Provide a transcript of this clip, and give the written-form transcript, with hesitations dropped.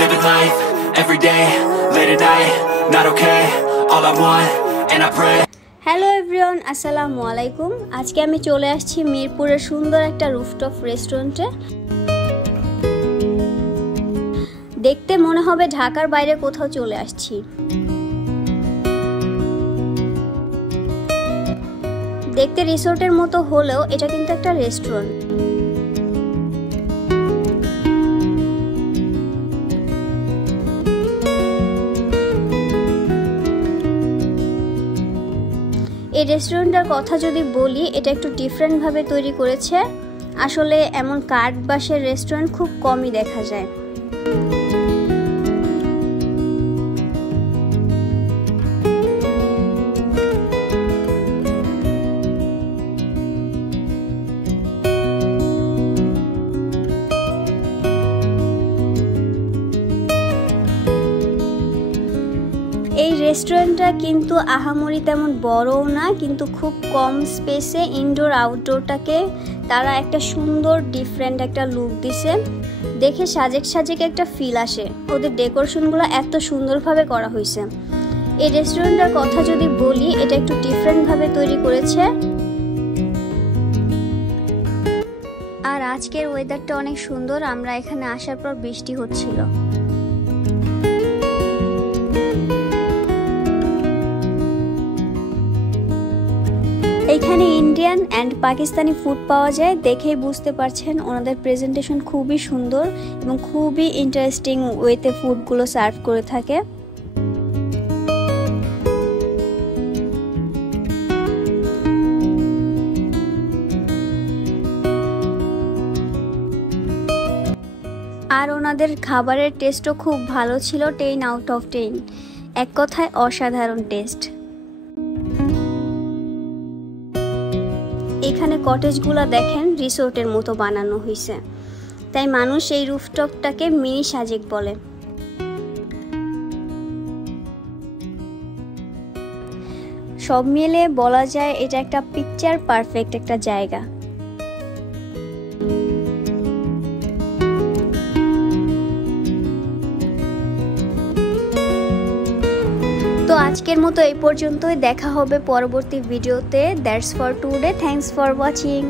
living life, every day, late at night, not okay, all I want, and I pray. Hello everyone, আসসালামু আলাইকুম। আজকে আমি চলে আসছি মিরপুরের সুন্দর একটা রুফটপ রেস্টুরেন্টে। দেখতে মনে হবে ঢাকার বাইরে কোথাও চলে আসছি। দেখতে রিসোর্টের মতো হলেও এটা কিন্তু একটা রেস্টুরেন্ট। এই রেস্টুরেন্টের কথা যদি বলি, এটা একটু ডিফারেন্টভাবে তৈরি করেছে। আসলে এমন কাঠ বাঁশের রেস্টুরেন্ট খুব কমই দেখা যায়। এই রেস্টুরেন্টটা কিন্তু আহামরি তেমন বড়ও না, কিন্তু খুব কম স্পেসে ইনডোর আউটডোরটাকে তারা একটা সুন্দর ডিফারেন্ট একটা লুক দিছে। দেখে সাজেক সাজেক একটা ফিল আসে। ওদের ডেকোরেশনগুলো এত সুন্দরভাবে করা হয়েছে। এই রেস্টুরেন্টের কথা যদি বলি, এটা একটু ডিফারেন্টভাবে তৈরি করেছে। আর আজকের ওয়েদারটা অনেক সুন্দর। আমরা এখানে আসার পর বৃষ্টি হচ্ছিল। এখানে ইন্ডিয়ান অ্যান্ড পাকিস্তানি ফুড পাওয়া যায়। দেখেই বুঝতে পারছেন ওনাদের প্রেজেন্টেশন খুবই সুন্দর এবং খুবই ইন্টারেস্টিং ওয়েতে ফুডগুলো সার্ভ করে থাকে। আর ওনাদের খাবারের টেস্টও খুব ভালো ছিল। 10 আউট অফ 10, এক কথায় অসাধারণ টেস্ট। এখানে কটেজগুলো দেখেন রিসোর্টের মতো বানানো হয়েছে, তাই মানুষ এই রুফটপটাকে মিনি সাজেক বলে। সব মিলে বলা যায় এটা একটা পিকচার পারফেক্ট একটা জায়গা। তো আজকের মতো এই পর্যন্তই। দেখা হবে পরবর্তী ভিডিওতে। That's for today. Thanks for watching.